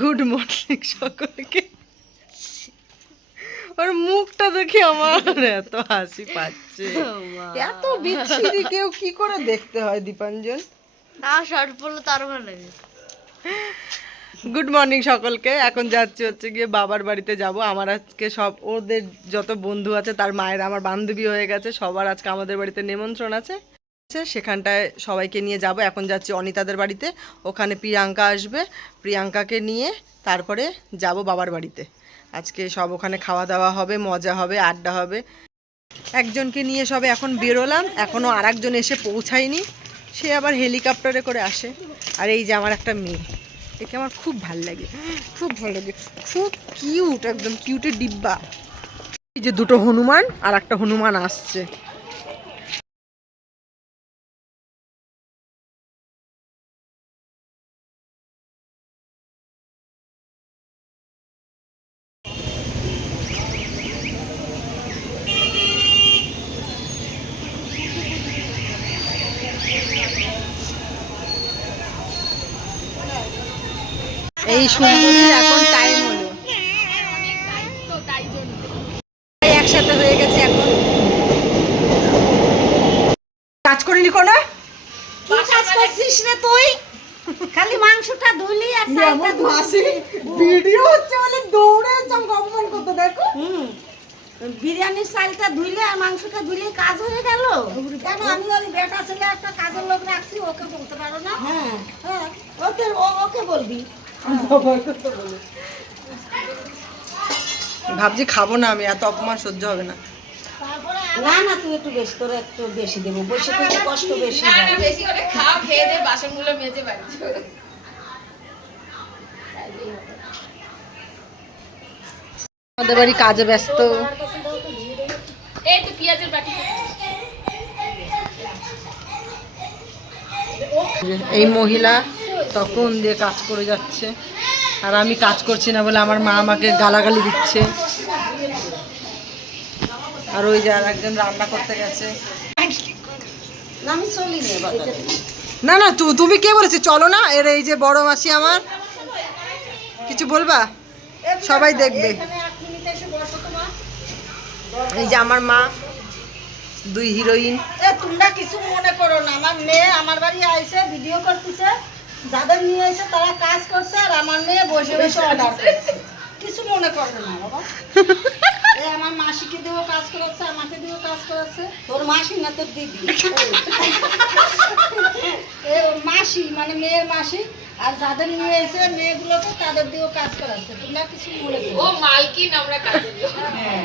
Good morning সকলকে। ওর মুখটা দেখে আমার এত হাসি পাচ্ছে, এত বিচ্ছিরি কেউ কি করে দেখতে হয় দীপাঞ্জন? না শার্ট পরলে তার ভালো লাগে। গুড মর্নিং সকলকে। এখন যাচ্ছি হচ্ছে গিয়ে বাবার বাড়িতে যাব। আমার আজকে সব ওদের যত বন্ধু আছে তার মায়ের আমার বান্ধবী হয়ে গেছে, সবার আজকে আমাদের বাড়িতে নিমন্ত্রণ আছে। সেখানটায় সবাইকে নিয়ে যাব। এখন যাচ্ছি অনিতাদের বাড়িতে, ওখানে প্রিয়াঙ্কা আসবে, প্রিয়াঙ্কাকে নিয়ে তারপরে যাব বাবার বাড়িতে। আজকে সব ওখানে খাওয়া দাওয়া হবে, মজা হবে, আড্ডা হবে। একজনকে নিয়ে সবে এখন বেরোলাম, এখনও আর একজন এসে পৌঁছায়নি, সে আবার হেলিকপ্টারে করে আসে। আর এই যে আমার একটা মেয়ে, একে আমার খুব ভাল লাগে, খুব ভালো লাগে, খুব কিউট, একদম কিউটের ডিব্বা। এই যে দুটো হনুমান আর একটা হনুমান আসছে। এই সুন্দরীর এখন টাইম হলো, একসাথে হয়ে গেছে। এখন কাজ করিনি কোনো, কি কাজ করছিস রে তুই? খালি মাংসটা ধুলি আর চালটা ধুলি। ভিডিও হচ্ছে বলে দৌড়ে অপমান করতে দেখো। বিরিয়ানির চালটা ধুইলে আর মাংসটা ধুইলে কাজ হয়ে গেল। কেন আমি ওই বেটা ছেলে একটা কাজের লোক রাখছি, ওকে বলতে পারো না? হ্যাঁ হ্যাঁ, ওকে বলবি। ভাবছি খাবো না, আমি এত অপমান সহ্য হবে না। না না, তুই একটু বেশি, তোর একটু বেশি দেবো, বসে থেকে কষ্ট বেশি হয়। বেশি করে খাও, খেয়ে দে, বাসনগুলো মেজে বাড়ি চলে। আমাদের বাড়ি কাজে ব্যস্ত। এই তো পেঁয়াজের বাটি। এই মহিলা তখন দিয়ে কাজ করে যাচ্ছে, আর আমি কাজ করছি না বলে আমার মা আমাকে গালাগালি দিচ্ছে। আর ওই যে আর একজন রান্না করতে গেছে। না, আমি চলি নে বাজারে। না না, তুমি কে বলেছি চলো না? এর এই যে বড় মাসি আমার, কিছু বলবা? সবাই দেখবে। এখানে 1 মিনিট এসে বসো তো মা। এই যে আমার মা, দুই হিরোইন। তোমরা কিছু মনে করো না, আমার মেয়ে আমার বাড়ি আইছে, ভিডিও করতেছে, যাদের নিয়ে আইছে তারা কাজ করছে, আর আমার মেয়ে বসে বসে অর্ডার করছে। কিছু মনে করো না বাবা। এই আমার মাসিকে দিয়েও কাজ করাচ্ছে, আমাকে দিয়েও কাজ করাচ্ছে। তোর মাসি না তোর দিদি? মাসি মানে মেয়ের মাসি, আর যাদের নিয়ে এসে মেয়েগুলোকে তাদের দিয়েও কাজ করাচ্ছে। তোমরা কিছু মনে করো। ও মালকিন, আমরা কাজে। হ্যাঁ,